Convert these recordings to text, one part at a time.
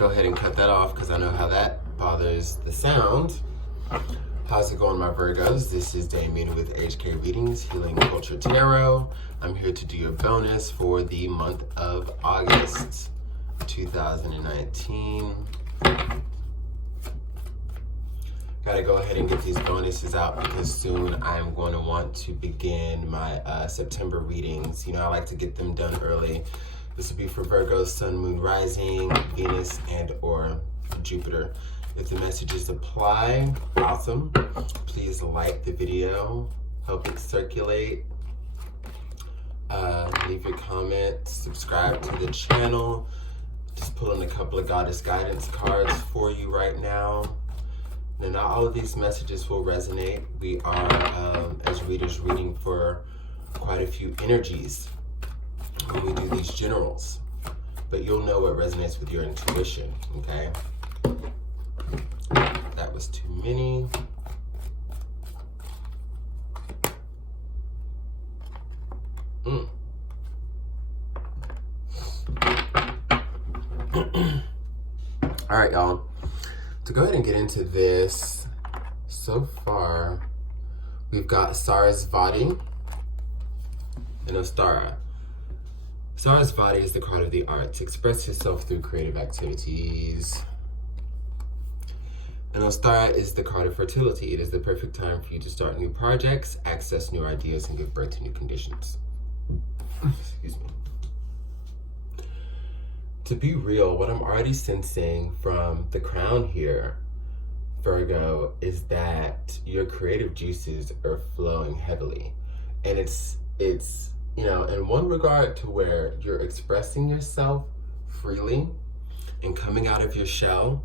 go ahead and cut that off because I know how that bothers the sound. How's it going, my Virgos? This is Damien with HK Readings, Healing Culture Tarot. I'm here to do a bonus for the month of August 2019. Gotta go ahead and get these bonuses out because soon I'm going to want to begin my September readings. You know, I like to get them done early. This will be for Virgo, Sun, Moon, Rising, Venus, and or Jupiter. If the messages apply, awesome. Please like the video, help it circulate. Leave your comments, subscribe to the channel. Just pulling a couple of Goddess Guidance cards for you right now. Now, not all of these messages will resonate. We are, as readers, reading for quite a few energies when we do these generals. But you'll know what resonates with your intuition, okay? That was too many. All right, y'all. To go ahead and get into this, so far, we've got Sarasvati and Ostara. Sarasvati is the card of the arts. Express yourself through creative activities. And Ostara is the card of fertility. It is the perfect time for you to start new projects, access new ideas, and give birth to new conditions. Excuse me. To be real, what I'm already sensing from the crown here, Virgo, is that your creative juices are flowing heavily. And it's you know, in one regard to where you're expressing yourself freely and coming out of your shell,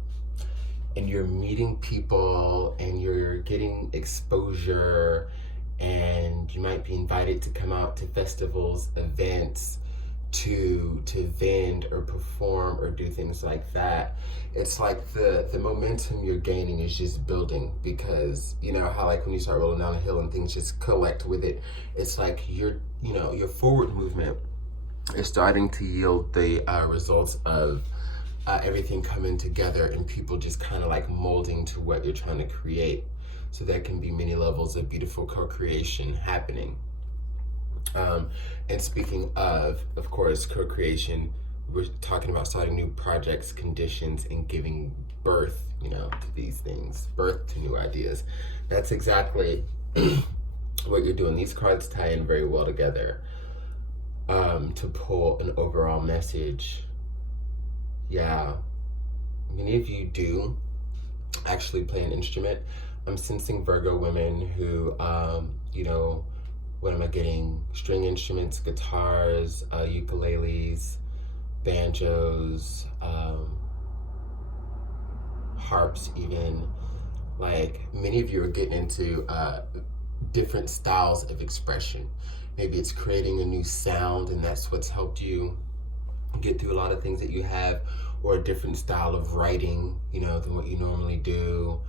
and you're meeting people and you're getting exposure, and you might be invited to come out to festivals, events, to vend or perform or do things like that. It's like the momentum you're gaining is just building, because you know how like when you start rolling down a hill and things just collect with it, it's like your forward movement is starting to yield the results of everything coming together and people just kind of like molding to what you're trying to create. So there can be many levels of beautiful co-creation happening. And speaking of course, co-creation, we're talking about starting new projects, conditions, and giving birth, you know, to these things, birth to new ideas. That's exactly what you're doing. These cards tie in very well together to pull an overall message. Yeah, many of you do actually play an instrument. I'm sensing Virgo women who, you know, what am I getting? String instruments, guitars, ukuleles, banjos, harps even. Like, many of you are getting into different styles of expression. Maybe it's creating a new sound and that's what's helped you get through a lot of things that you have, or a different style of writing, you know, than what you normally do.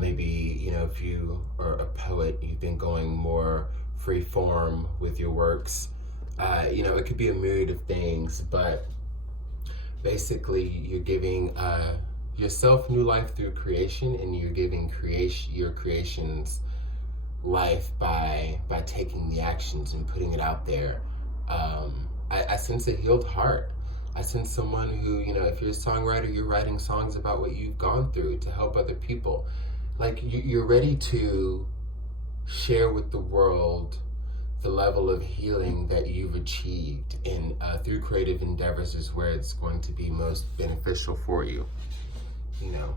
Maybe, you know, if you are a poet, you've been going more free form with your works. You know, it could be a myriad of things, but basically you're giving yourself new life through creation, and you're giving your creations life by taking the actions and putting it out there. I sense a healed heart. I sense someone who, you know, if you're a songwriter, you're writing songs about what you've gone through to help other people. Like, you're ready to share with the world the level of healing that you've achieved, and through creative endeavors is where it's going to be most beneficial for you, you know.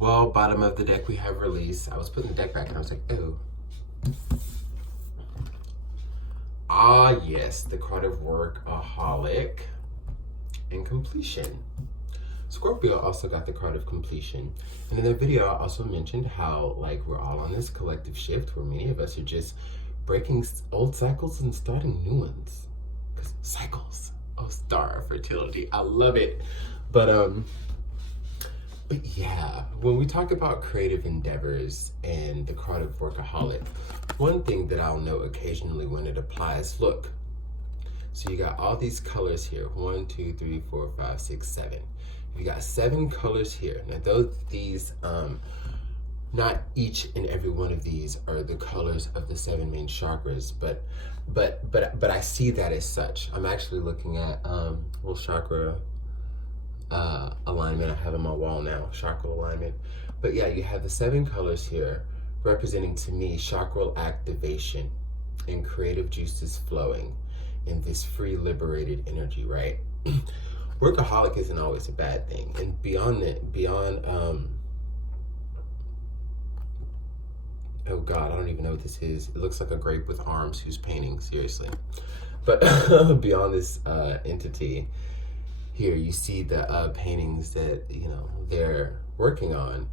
Well, bottom of the deck we have release. I was putting the deck back and I was like, oh. Ah, yes, the card of workaholic and completion. Scorpio also got the card of completion. And in the video, I also mentioned how, like, we're all on this collective shift where many of us are just breaking old cycles and starting new ones. Because cycles, oh, star of fertility, I love it. But yeah, when we talk about creative endeavors and the card of workaholic, one thing that I'll note occasionally when it applies, look, so you got all these colors here, 1, 2, 3, 4, 5, 6, 7. You got 7 colors here. Now these, not each and every one of these are the colors of the 7 main chakras, but I see that as such. I'm actually looking at little chakra alignment I have on my wall now, chakra alignment. But yeah, you have the 7 colors here representing to me chakral activation and creative juices flowing in this free liberated energy, right? Workaholic isn't always a bad thing. And beyond oh God, I don't even know what this is. It looks like a grape with arms who's painting, seriously. But beyond this entity, here you see the paintings that, you know, they're working on.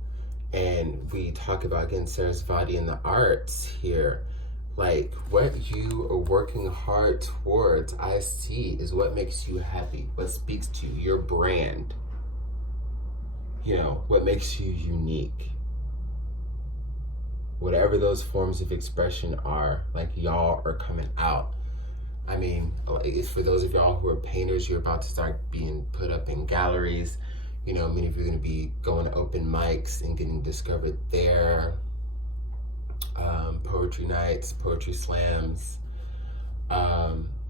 And we talk about, again, Sarasvati and the arts here. Like, what you are working hard towards, I see, is what makes you happy, what speaks to you, your brand. You know, what makes you unique. Whatever those forms of expression are, like, y'all are coming out. I mean, it's for those of y'all who are painters, you're about to start being put up in galleries. You know, many of you are going to be going to open mics and getting discovered there. Poetry nights, poetry slams.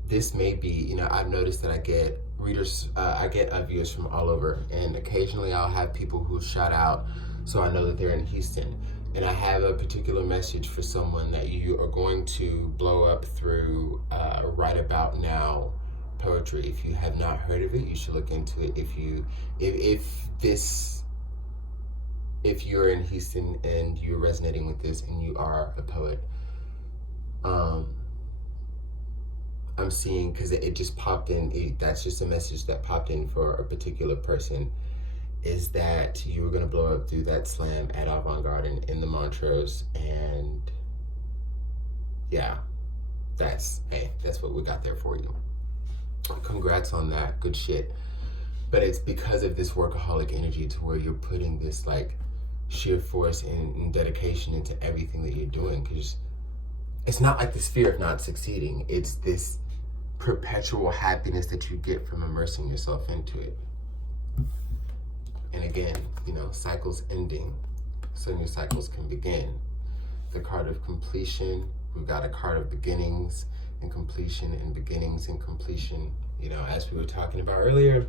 This may be, you know, I've noticed that I get readers, I get viewers from all over, and occasionally I'll have people who shout out so I know that they're in Houston. And I have a particular message for someone that you are going to blow up through right about now poetry. If you have not heard of it, you should look into it. If you're in Houston and you're resonating with this and you are a poet, I'm seeing, because it just popped in, that's just a message that popped in for a particular person, is that you were going to blow up through that slam at Avant-Garde in the Montrose. And yeah, that's what we got there for you. Congrats on that, good shit. But it's because of this workaholic energy to where you're putting this like sheer force and dedication into everything that you're doing, because it's not like this fear of not succeeding. It's this perpetual happiness that you get from immersing yourself into it. And again, you know, cycles ending, so new cycles can begin. The card of completion, we've got a card of beginnings and completion and beginnings and completion. You know, as we were talking about earlier,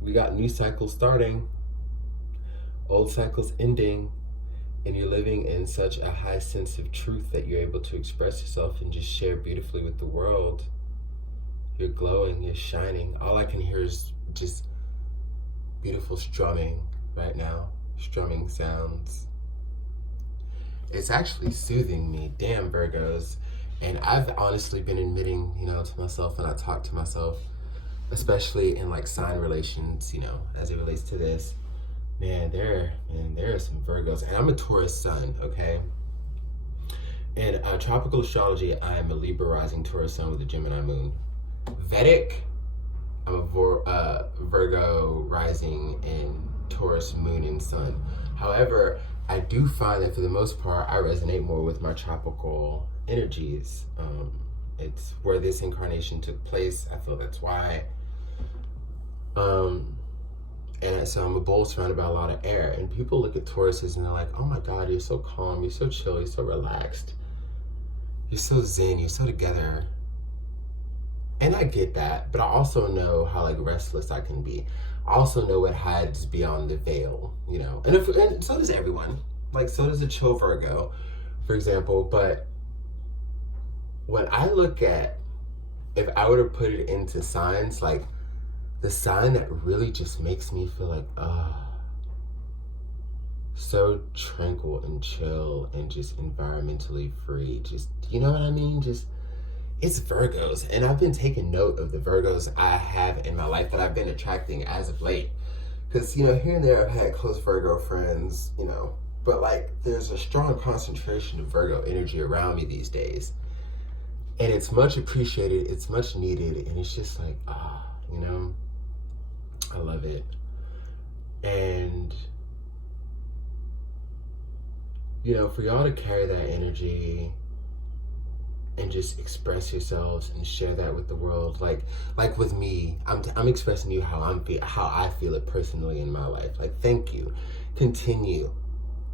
we got new cycles starting, old cycles ending, and you're living in such a high sense of truth that you're able to express yourself and just share beautifully with the world. You're glowing, you're shining. All I can hear is just beautiful strumming right now, strumming sounds. It's actually soothing me, damn Virgos. And I've honestly been admitting, you know, to myself when I talk to myself, especially in like sign relations, you know, as it relates to this, there are some Virgos, and I'm a Taurus sun, okay? And tropical astrology, I am a Libra rising Taurus sun with a Gemini moon. Vedic, I'm a Virgo rising and Taurus moon and sun. However, I do find that for the most part, I resonate more with my tropical energies. It's where this incarnation took place. I feel that's why. And so I'm a bull surrounded by a lot of air. And people look at Tauruses and they're like, oh my God, you're so calm, you're so chill, you're so relaxed. You're so zen, you're so together. And I get that, but I also know how like restless I can be. I also know what hides beyond the veil, you know. And so does everyone. Like, so does a chill Virgo, for example. But when I look at, if I were to put it into signs, like the sign that really just makes me feel like, so tranquil and chill and just environmentally free. Just, you know what I mean? Just, it's Virgos. And I've been taking note of the Virgos I have in my life that I've been attracting as of late. Because, you know, here and there I've had close Virgo friends, you know, but like there's a strong concentration of Virgo energy around me these days. And it's much appreciated, it's much needed, and it's just like, you know, I love it. And, you know, for y'all to carry that energy and just express yourselves and share that with the world, like with me, I'm expressing to you how I feel it personally in my life. Like, thank you. Continue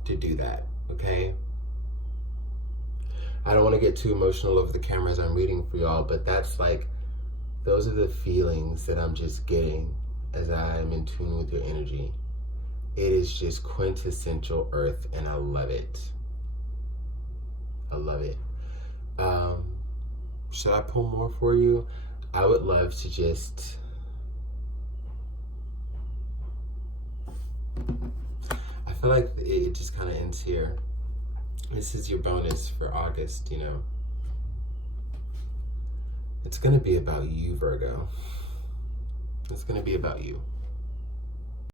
to do that, okay? I don't want to get too emotional over the camera as I'm reading for y'all, but that's like, those are the feelings that I'm just getting as I'm in tune with your energy. It is just quintessential Earth, and I love it. I love it. Should I pull more for you? I would love to just... I feel like it just kind of ends here. This is your bonus for August, you know. It's going to be about you, Virgo. It's going to be about you.